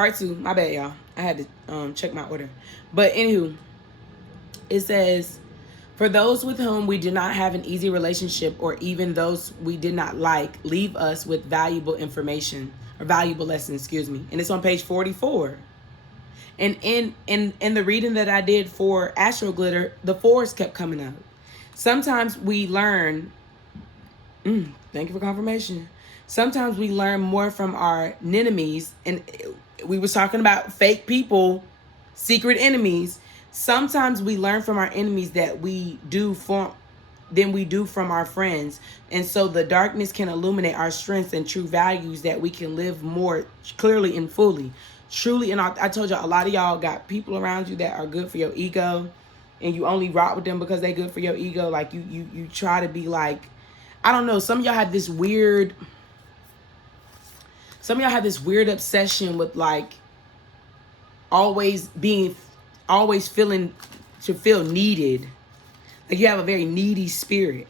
Part 2. My bad, y'all. I had to check my order. But anywho, it says, for those with whom we did not have an easy relationship, or even those we did not like, leave us with valuable information, or valuable lessons, excuse me. And it's on page 44. And in the reading that I did for Astro Glitter, the 4s kept coming up. Sometimes we learn, thank you for confirmation. Sometimes we learn more from our enemies, and we was talking about fake people, secret enemies. Sometimes we learn from our enemies than we do from our friends. And so the darkness can illuminate our strengths and true values that we can live more clearly and fully. Truly, and I told y'all, a lot of y'all got people around you that are good for your ego, and you only rock with them because they good for your ego. Like you try to be like, I don't know, some of y'all have this weird obsession with like always feeling to feel needed. Like you have a very needy spirit.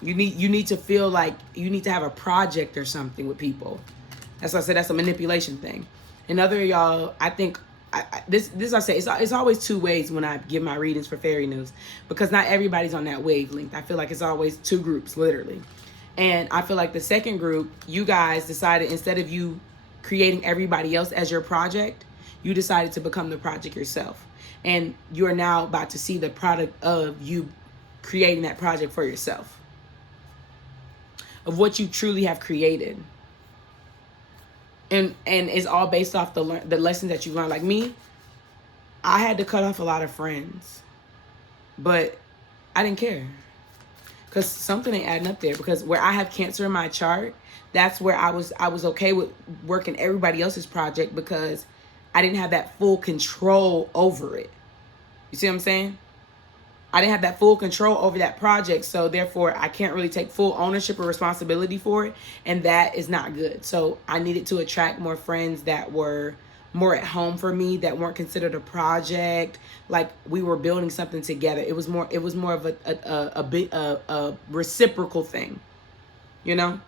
You need to feel like you need to have a project or something with people. That's why I said that's a manipulation thing. And other of y'all, I think this I say it's always two ways when I give my readings for fairy news, because not everybody's on that wavelength. I feel like it's always two groups, literally. And I feel like the second group, you guys decided, instead of you creating everybody else as your project, you decided to become the project yourself. And you are now about to see the product of you creating that project for yourself, of what you truly have created. And it's all based off the lessons that you learned. Like me, I had to cut off a lot of friends, but I didn't care, because something ain't adding up there. Because where I have Cancer in my chart, that's where I was okay with working everybody else's project, because I didn't have that full control over it. You see what I'm saying? I didn't have that full control over that project, so therefore I can't really take full ownership or responsibility for it, and that is not good. So I needed to attract more friends that were more at home for me, that weren't considered a project. Like we were building something together. It was more of a reciprocal thing, you know,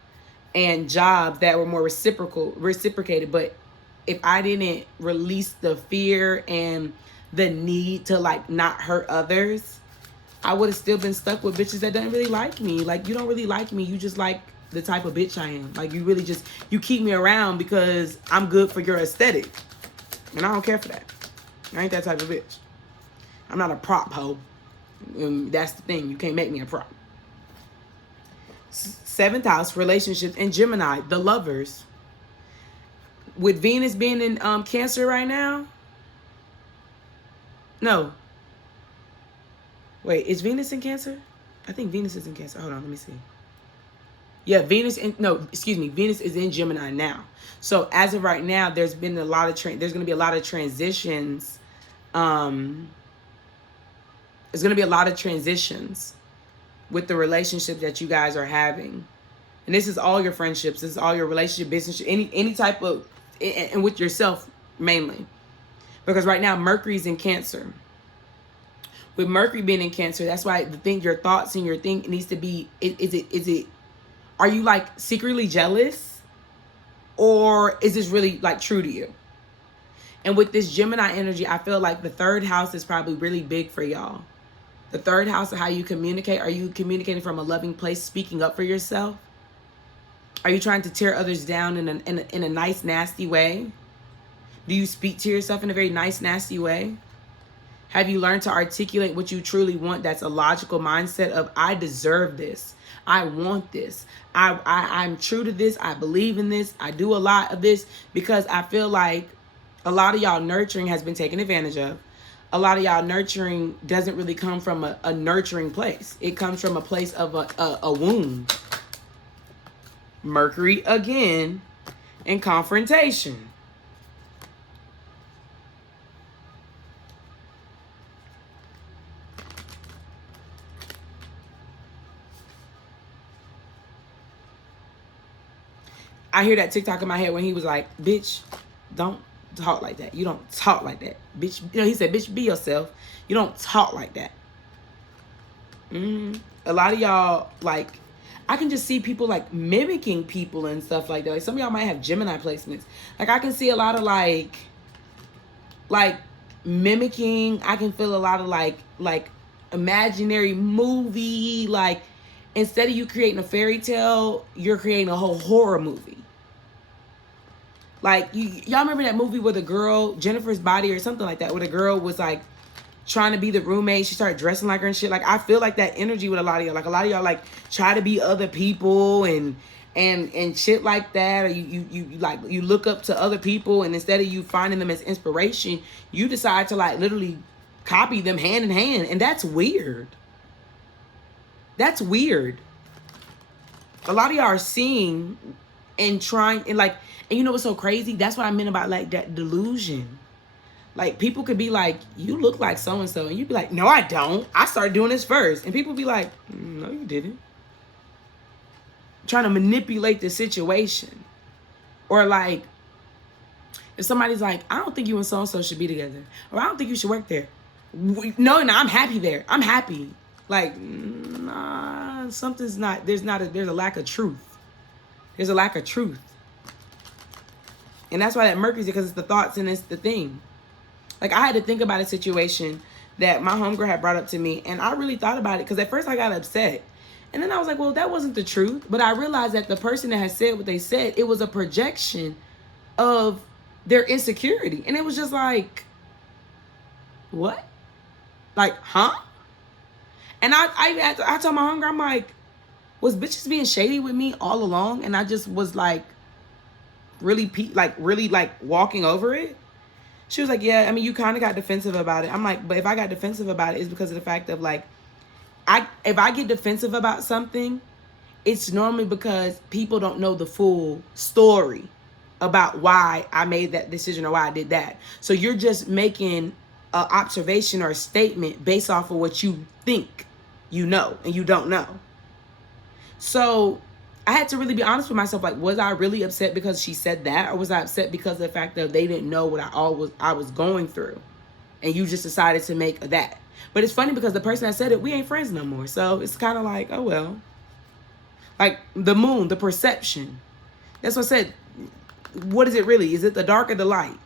and jobs that were more reciprocated. But if I didn't release the fear and the need to like not hurt others, I would have still been stuck with bitches that didn't really like me. Like, you don't really like me. You just like the type of bitch I am. Like, you really just, you keep me around because I'm good for your aesthetic. And I don't care for that. I ain't that type of bitch. I'm not a prop hoe. And that's the thing. You can't make me a prop. 7th house, relationships, and Gemini, the lovers. With Venus being in Cancer right now. No. Wait, is Venus in Cancer? I think Venus is in Cancer. Hold on, let me see. Yeah, Venus is in Gemini now. So as of right now, there's been a lot of there's going to be a lot of transitions. There's going to be a lot of transitions with the relationship that you guys are having. And this is all your friendships, this is all your relationship, business, any type of, and with yourself mainly. Because right now Mercury's in Cancer. With Mercury being in Cancer, that's why your thoughts and your thing needs to be, are you like secretly jealous? Or is this really like true to you? And with this Gemini energy, I feel like the 3rd house is probably really big for y'all. The 3rd house of how you communicate. Are you communicating from a loving place, speaking up for yourself? Are you trying to tear others down in a nice, nasty way? Do you speak to yourself in a very nice, nasty way? Have you learned to articulate what you truly want? That's a logical mindset of, I deserve this. I want this. I'm true to this. I believe in this. I do a lot of this, because I feel like a lot of y'all nurturing has been taken advantage of. A lot of y'all nurturing doesn't really come from a nurturing place. It comes from a place of a wound. Mercury again in confrontation. I hear that TikTok in my head when he was like, bitch, don't talk like that. You don't talk like that. Bitch, he said, bitch, be yourself. You don't talk like that. A lot of y'all, like, I can just see people like mimicking people and stuff like that. Like some of y'all might have Gemini placements. Like I can see a lot of like mimicking. I can feel a lot of like imaginary movie. Like instead of you creating a fairy tale, you're creating a whole horror movie. Like y'all remember that movie with a girl, Jennifer's Body or something like that, where the girl was like trying to be the roommate. She started dressing like her and shit. Like I feel like that energy with a lot of y'all. Like a lot of y'all like try to be other people and shit like that. Or you look up to other people, and instead of you finding them as inspiration, you decide to like literally copy them hand in hand. And that's weird. That's weird. A lot of y'all are seeing and trying and like, and you know what's so crazy? That's what I meant about like that delusion. Like people could be like, you look like so-and-so, and you'd be like, no, I don't. I started doing this first. And people be like, no, you didn't. Trying to manipulate the situation. Or like, if somebody's like, I don't think you and so-and-so should be together. Or I don't think you should work there. No, I'm happy there. I'm happy. Like, nah, something's not, there's a lack of truth. There's a lack of truth. And that's why that Mercury's, because it's the thoughts and it's the thing. Like I had to think about a situation that my homegirl had brought up to me, and I really thought about it because at first I got upset. And then I was like, well, that wasn't the truth. But I realized that the person that had said what they said, it was a projection of their insecurity. And it was just like, what? Like, huh? And I told my homegirl, I'm like, was bitches being shady with me all along? And I just was like, really walking over it. She was like, yeah, I mean, you kind of got defensive about it. I'm like, but if I got defensive about it, it's because of the fact of like, if I get defensive about something, it's normally because people don't know the full story about why I made that decision or why I did that. So you're just making an observation or a statement based off of what you think you know and you don't know. So I had to really be honest with myself. Like, was I really upset because she said that? Or was I upset because of the fact that they didn't know what I was going through? And you just decided to make that. But it's funny because the person that said it, we ain't friends no more. So it's kind of like, oh, well. Like the moon, the perception. That's what I said. What is it really? Is it the dark or the light?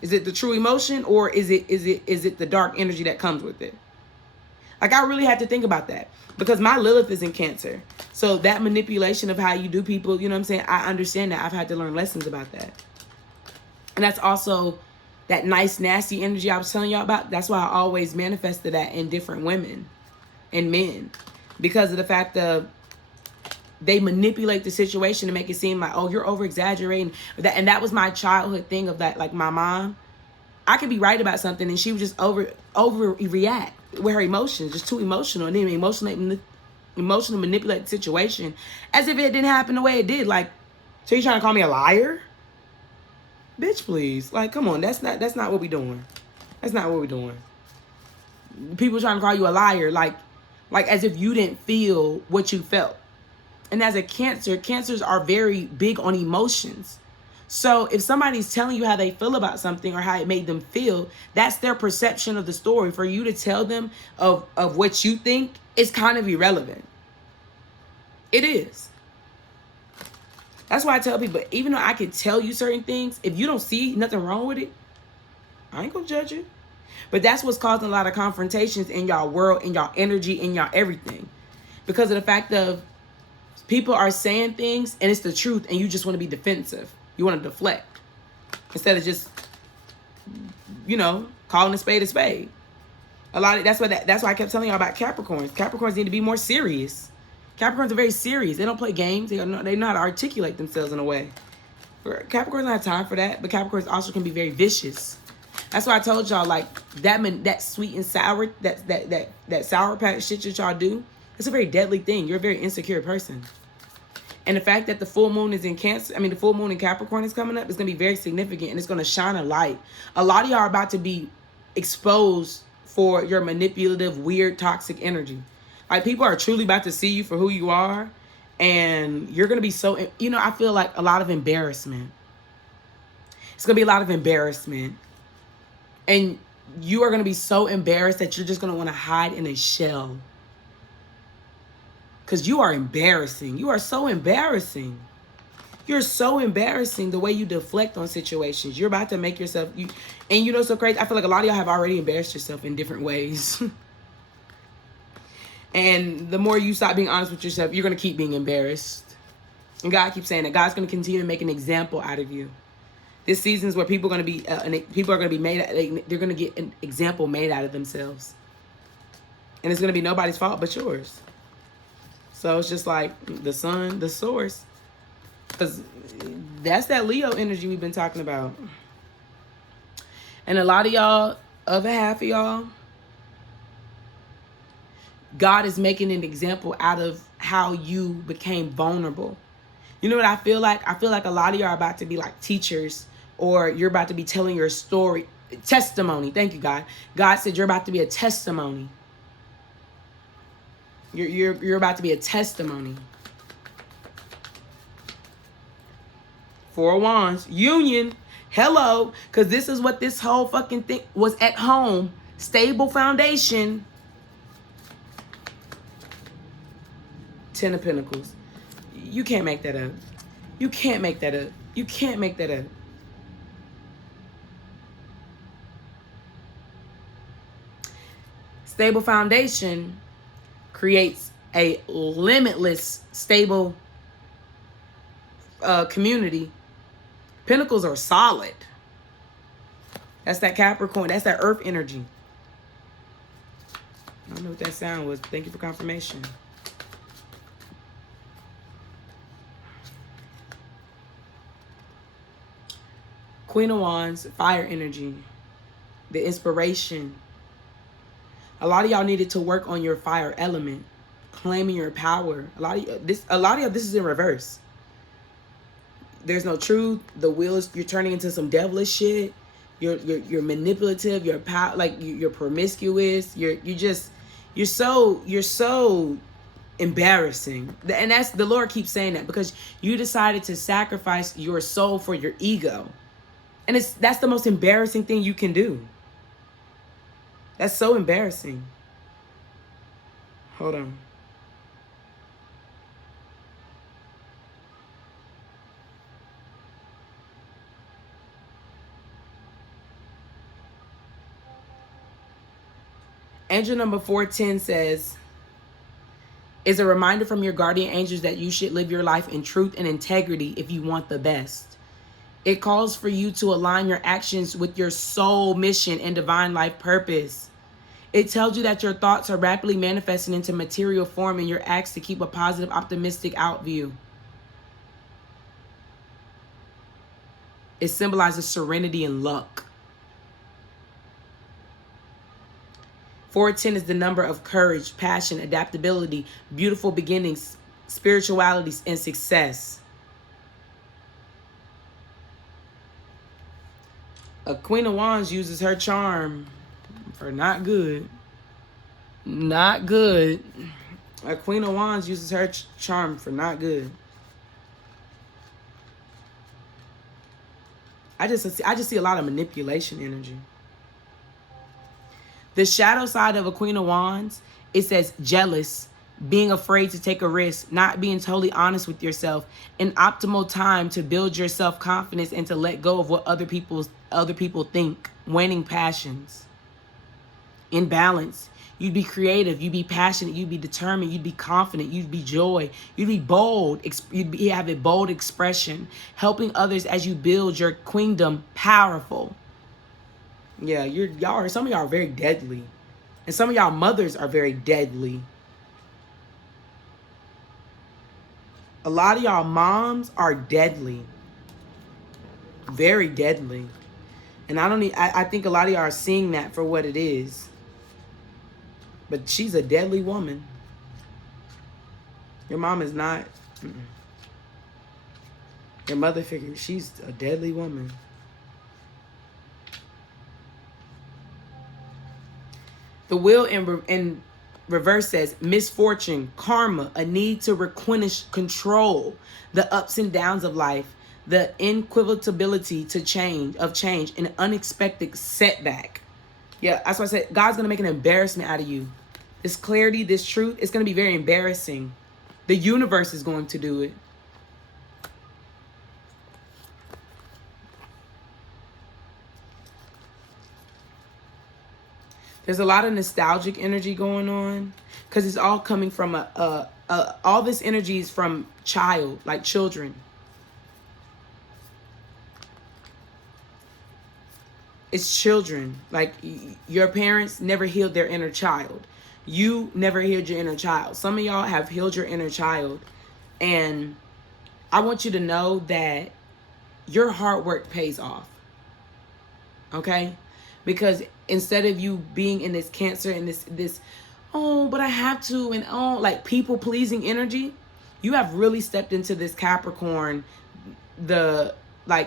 Is it the true emotion, or is it the dark energy that comes with it? Like I really had to think about that because my Lilith is in Cancer. So that manipulation of how you do people, you know what I'm saying? I understand that. I've had to learn lessons about that. And that's also that nice, nasty energy I was telling y'all about. That's why I always manifested that in different women and men, because of the fact of they manipulate the situation to make it seem like, oh, you're over exaggerating. And that was my childhood thing of that. Like my mom, I could be right about something and she would just overreact with her emotions, just too emotional, and then emotionally manipulate the situation as if it didn't happen the way it did. Like, so you trying to call me a liar? Bitch, please. Like, come on, that's not what we doing. That's not what we're doing. People trying to call you a liar, like as if you didn't feel what you felt. And as a Cancer, Cancers are very big on emotions. So if somebody's telling you how they feel about something or how it made them feel, that's their perception of the story. For you to tell them of what you think is kind of irrelevant. It is. That's why I tell people, even though I can tell you certain things, if you don't see nothing wrong with it, I ain't gonna judge you. But that's what's causing a lot of confrontations in y'all world, in y'all energy, in y'all everything. Because of the fact of people are saying things and it's the truth and you just want to be defensive. You want to deflect instead of just, calling a spade a spade. That's why I kept telling y'all about Capricorns. Capricorns need to be more serious. Capricorns are very serious. They don't play games. They know how to articulate themselves in a way. Capricorns don't have time for that, but Capricorns also can be very vicious. That's why I told y'all, like, that sweet and sour, that sour patch shit that y'all do, it's a very deadly thing. You're a very insecure person. And the fact that the full moon is in Cancer, the full moon in Capricorn is coming up, is going to be very significant, and it's going to shine a light. A lot of y'all are about to be exposed for your manipulative, weird, toxic energy. Like, people are truly about to see you for who you are, and you're going to be so, I feel like a lot of embarrassment. It's going to be a lot of embarrassment. And you are going to be so embarrassed that you're just going to want to hide in a shell. Because you are embarrassing. You are so embarrassing. You're so embarrassing the way you deflect on situations. You're about to make yourself... And you know what's so crazy? I feel like a lot of y'all have already embarrassed yourself in different ways. And the more you stop being honest with yourself, you're going to keep being embarrassed. And God keeps saying that. God's going to continue to make an example out of you. This season is where people are going to be... people are going to be made... They're going to get an example made out of themselves. And it's going to be nobody's fault but yours. So it's just like the sun, the source. Because that's that Leo energy we've been talking about. And a lot of y'all, other half of y'all, God is making an example out of how you became vulnerable. You know what I feel like? I feel like a lot of y'all are about to be like teachers, or you're about to be telling your story. Testimony. Thank you, God. God said you're about to be a testimony. You're about to be a testimony. Four of Wands. Union. Hello. Because this is what this whole fucking thing was at home. Stable foundation. Ten of Pentacles. You can't make that up. You can't make that up. You can't make that up. Stable foundation creates a limitless, stable community. Pentacles are solid. That's that Capricorn. That's that earth energy. I don't know what that sound was. Thank you for confirmation. Queen of Wands, fire energy. The inspiration. A lot of y'all needed to work on your fire element. Claiming your power. A lot of this is in reverse. There's no truth. The wheel is, you're turning into some devilish shit. You're manipulative. You're you're promiscuous. You're so embarrassing. And that's, the Lord keeps saying that because you decided to sacrifice your soul for your ego. And that's the most embarrassing thing you can do. That's so embarrassing. Hold on. Angel number 410 says, is a reminder from your guardian angels that you should live your life in truth and integrity if you want the best. It calls for you to align your actions with your soul mission and divine life purpose. It tells you that your thoughts are rapidly manifesting into material form and your acts to keep a positive, optimistic outview. It symbolizes serenity and luck. 410 is the number of courage, passion, adaptability, beautiful beginnings, spirituality, and success. A Queen of Wands uses her charm for not good. Not good. A Queen of Wands uses her charm for not good. I just see a lot of manipulation energy. The shadow side of a Queen of Wands, it says jealous, being afraid to take a risk, not being totally honest with yourself, an optimal time to build your self-confidence and to let go of what other people think, waning passions. In balance, you'd be creative, you'd be passionate, you'd be determined, you'd be confident, you'd be joy, you'd be bold, you'd have a bold expression, helping others as you build your queendom powerful. Yeah, some of y'all are very deadly. And some of y'all mothers are very deadly. A lot of y'all moms are deadly. Very deadly. And I think a lot of y'all are seeing that for what it is. But she's a deadly woman. Your mom is not. Your mother figure, she's a deadly woman. The wheel in reverse says misfortune, karma, a need to replenish control, the ups and downs of life, the inequitability to change, an unexpected setback. Yeah, that's why I said God's going to make an embarrassment out of you. This clarity, this truth, it's going to be very embarrassing. The universe is going to do it. There's a lot of nostalgic energy going on because it's all coming from all this energy is from children. It's children. Like, your parents never healed their inner child. You never healed your inner child. Some of y'all have healed your inner child. And I want you to know that your hard work pays off. Okay? Because instead of you being in this Cancer and this, oh, but I have to, and oh, like people pleasing energy, you have really stepped into this Capricorn,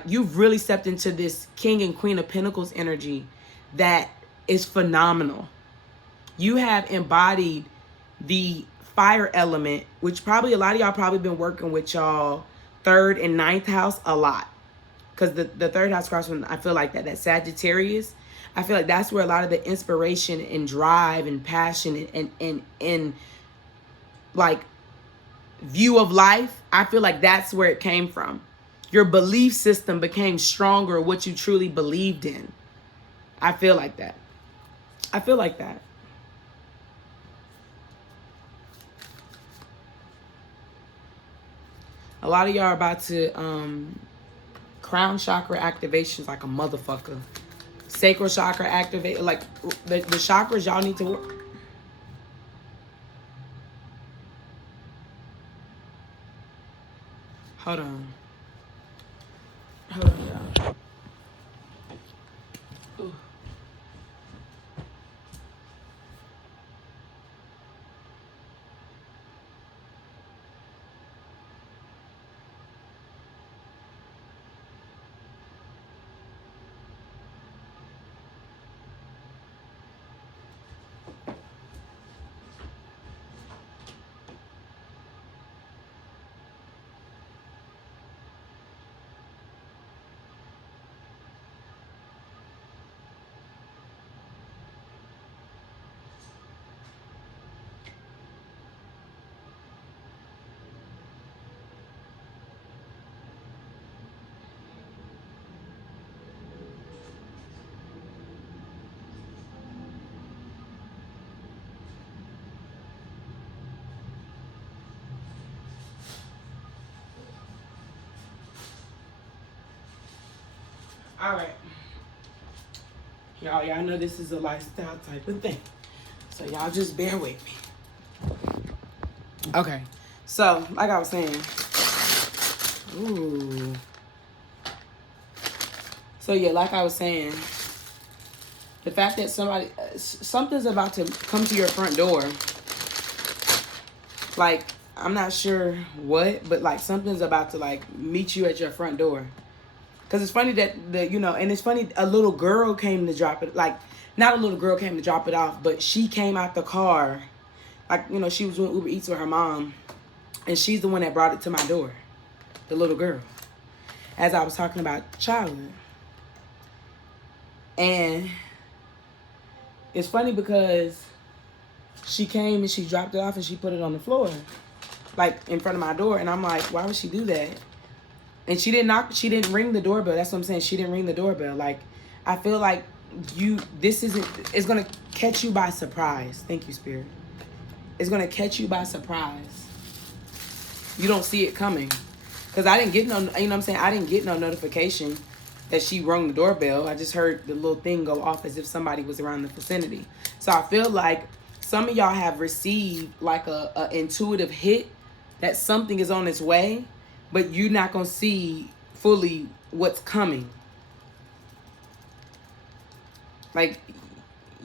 you've really stepped into this King and Queen of Pentacles energy that is phenomenal. You have embodied the fire element, which probably a lot of y'all probably been working with y'all 3rd and 9th house a lot. Because the 3rd house cross from, I feel like that Sagittarius, I feel like that's where a lot of the inspiration and drive and passion and like view of life, I feel like that's where it came from. Your belief system became stronger, what you truly believed in. I feel like that. I feel like that. A lot of y'all are about to crown chakra activations like a motherfucker. Sacral chakra activate, like the chakras y'all need to work. Hold on, y'all. Ooh. All right. Y'all know this is a lifestyle type of thing. So y'all just bear with me. Okay. So, like I was saying. Ooh. So, yeah, like I was saying. The fact that something's about to come to your front door. Like, I'm not sure what, but like something's about to like meet you at your front door. Because it's funny that, and it's funny, a little girl came to drop it. Like, not a little girl came to drop it off, but she came out the car. Like, she was doing Uber Eats with her mom. And she's the one that brought it to my door. The little girl. As I was talking about childhood. And it's funny because she came and she dropped it off and she put it on the floor. Like, in front of my door. And I'm like, why would she do that? And she didn't ring the doorbell. That's what I'm saying. She didn't ring the doorbell. Like, I feel like it's going to catch you by surprise. Thank you, Spirit. It's going to catch you by surprise. You don't see it coming. Because I didn't get no, what I'm saying? I didn't get no notification that she rung the doorbell. I just heard the little thing go off as if somebody was around the vicinity. So I feel like some of y'all have received like a intuitive hit that something is on its way. But you're not going to see fully what's coming. Like,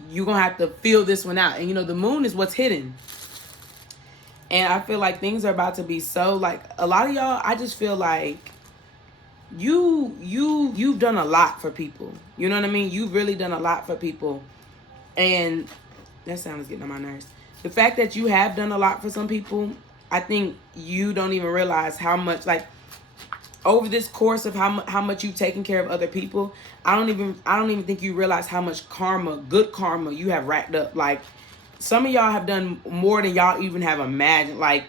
you're going to have to feel this one out. And, the moon is what's hidden. And I feel like things are about to be so, like, a lot of y'all, I just feel like you've done a lot for people. You know what I mean? You've really done a lot for people. And that sound is getting on my nerves. The fact that you have done a lot for some people, I think you don't even realize how much, like, over this course of how much you've taken care of other people, I don't even think you realize how much good karma you have racked up. Like, some of y'all have done more than y'all even have imagined. Like,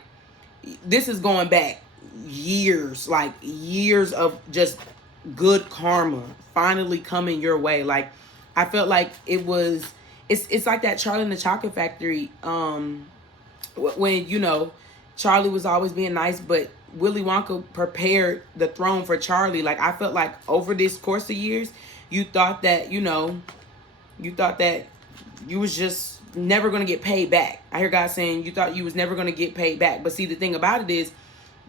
this is going back years, like years of just good karma finally coming your way. Like, I felt like it's like that Charlie and the Chocolate Factory, when, you know, Charlie was always being nice, but Willy Wonka prepared the throne for Charlie. Like, I felt like over this course of years, you thought that, you know, you thought that you was just never going to get paid back. I hear God saying you thought you was never going to get paid back. But see, the thing about it is,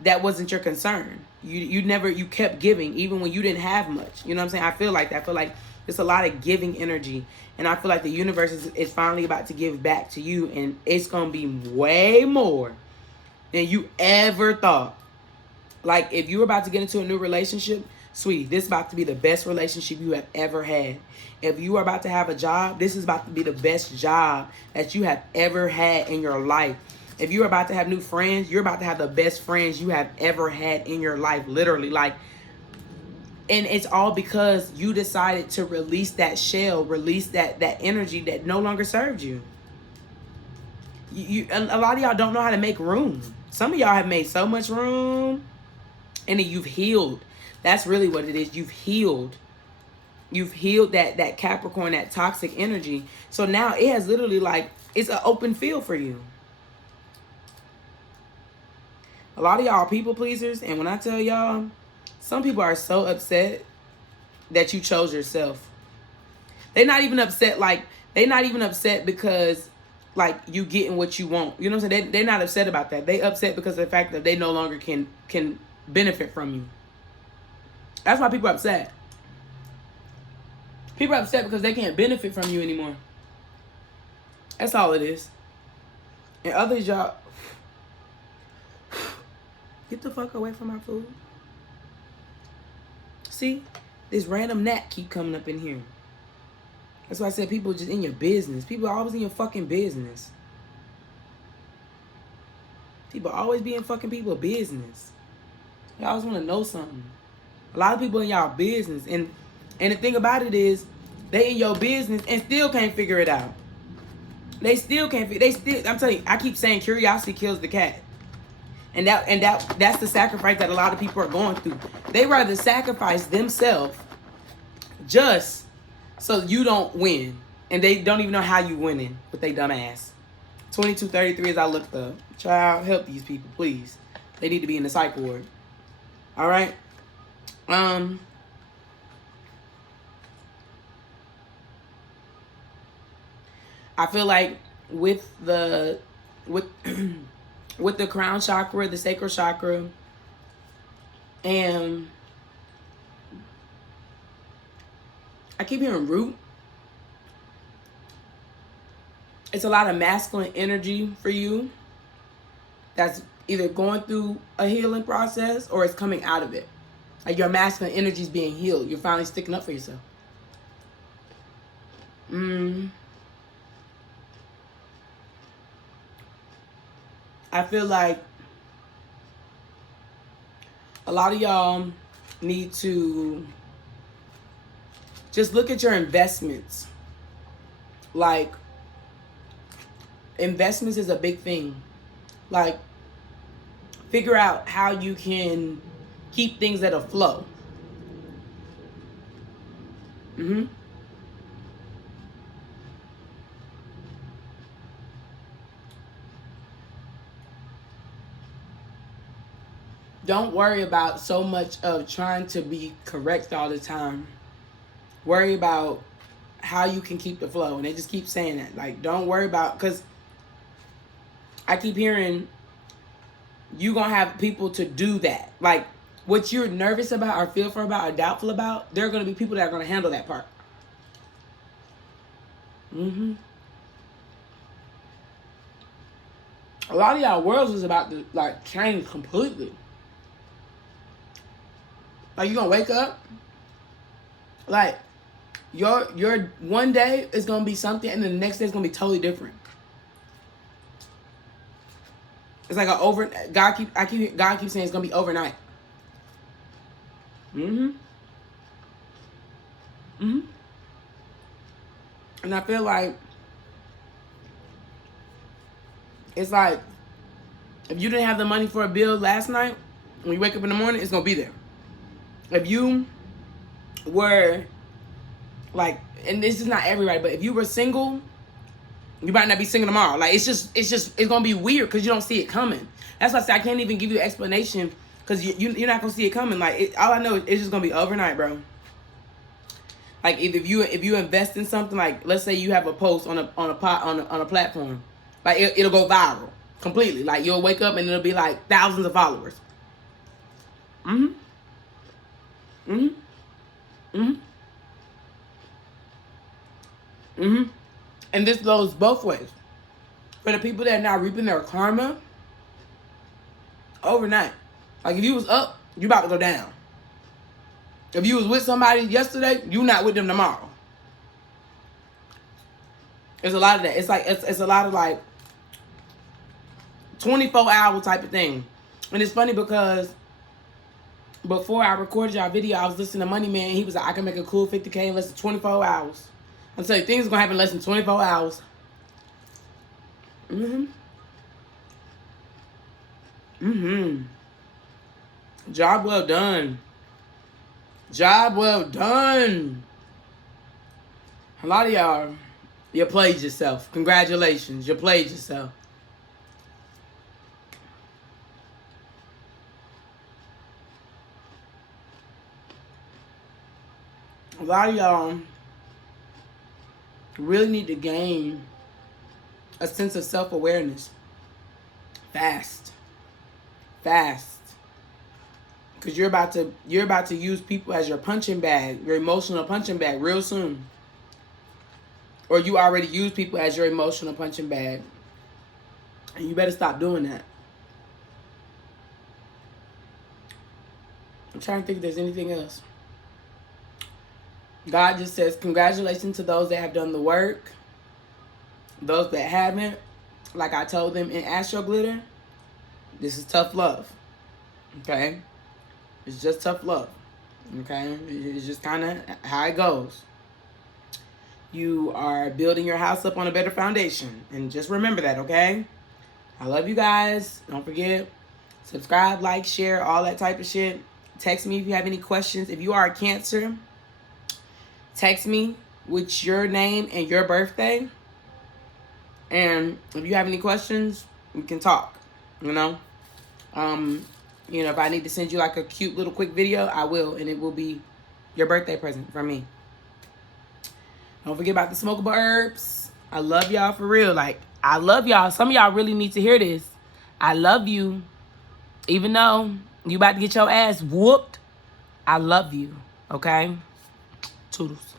that wasn't your concern. You kept giving even when you didn't have much. You know what I'm saying? I feel like that. I feel like it's a lot of giving energy, and I feel like the universe is finally about to give back to you, and it's gonna be way more than you ever thought. Like, if you're about to get into a new relationship, sweetie, this is about to be the best relationship you have ever had. If you are about to have a job, this is about to be the best job that you have ever had in your life. If you're about to have new friends, you're about to have the best friends you have ever had in your life, literally. Like, and it's all because you decided to release that shell, release that energy that no longer served you. A lot of y'all don't know how to make room. Some of y'all have made so much room, and then you've healed. That's really what it is. You've healed. You've healed that Capricorn, that toxic energy. So now it has literally, like, it's an open field for you. A lot of y'all are people pleasers, and when I tell y'all, some people are so upset that you chose yourself. They're not even upset, like, they're not even upset because, like, you getting what you want. You know what I'm saying? They're not upset about that. They upset because of the fact that they no longer can benefit from you. That's why people are upset. People are upset because they can't benefit from you anymore. That's all it is. And others, y'all, get the fuck away from my food. See, this random gnat keep coming up in here. That's why I said people just in your business. People are always in your fucking business. People always be in fucking people's business. Y'all always want to know something. A lot of people in y'all business. And the thing about it is, they in your business and still can't figure it out. They still can't figure. I'm telling you, I keep saying curiosity kills the cat. And that's the sacrifice that a lot of people are going through. They rather sacrifice themselves just so you don't win. And they don't even know how you winning with they dumb ass. 2233 as I looked up. Child, help these people, please. They need to be in the psych ward. All right? I feel like with the crown chakra, the sacral chakra, and I keep hearing root. It's a lot of masculine energy for you that's either going through a healing process or it's coming out of it. Like, your masculine energy is being healed. You're finally sticking up for yourself. I feel like a lot of y'all need to just look at your investments. Like, investments is a big thing. Like, figure out how you can keep things at a flow. Don't worry about so much of trying to be correct all the time. Worry about how you can keep the flow. And they just keep saying that. Like, don't worry about, because I keep hearing you going to have people to do that. Like, what you're nervous about or fearful about or doubtful about, there are going to be people that are going to handle that part. A lot of y'all worlds is about to, like, change completely. Like, you're going to wake up, like, your one day is going to be something, and then the next day is going to be totally different. It's like God keeps saying it's going to be overnight. And I feel like it's like If you didn't have the money for a bill last night, when you wake up in the morning, it's going to be there. If you were, like, and this is not everybody, but if you were single, you might not be single tomorrow. Like, it's going to be weird because you don't see it coming. That's why I say I can't even give you an explanation because you're not going to see it coming. Like, all I know is it's just going to be overnight, bro. Like, if you invest in something, like, let's say you have a post on a platform, like, it'll go viral completely. Like, you'll wake up and it'll be like thousands of followers. And this goes both ways. For the people that are not reaping their karma overnight. Like, if you was up, you about to go down. If you was with somebody yesterday, you not with them tomorrow. There's a lot of that. It's like it's a lot of like 24-hour type of thing. And it's funny because before I recorded y'all video, I was listening to Money Man. He was like, I can make a cool 50K in less than 24 hours. I'm telling you, things are gonna happen in less than 24 hours. Job well done. Job well done. A lot of y'all, you played yourself. Congratulations, you played yourself. A lot of y'all really need to gain a sense of self-awareness. Fast. Because you're about to use people as your punching bag, your emotional punching bag real soon. Or you already use people as your emotional punching bag. And you better stop doing that. I'm trying to think if there's anything else. God just says, congratulations to those that have done the work. Those that haven't, like I told them in Astro Glitter, this is tough love. Okay? It's just tough love. Okay? It's just kind of how it goes. You are building your house up on a better foundation. And just remember that, okay? I love you guys. Don't forget, subscribe, like, share, all that type of shit. Text me if you have any questions. If you are a Cancer, text me with your name and your birthday. And if you have any questions, we can talk, you know? If I need to send you like a cute little quick video, I will. And it will be your birthday present from me. Don't forget about the smokable herbs. I love y'all for real. Like, I love y'all. Some of y'all really need to hear this. I love you. Even though you about to get your ass whooped, I love you. Okay? Toodles.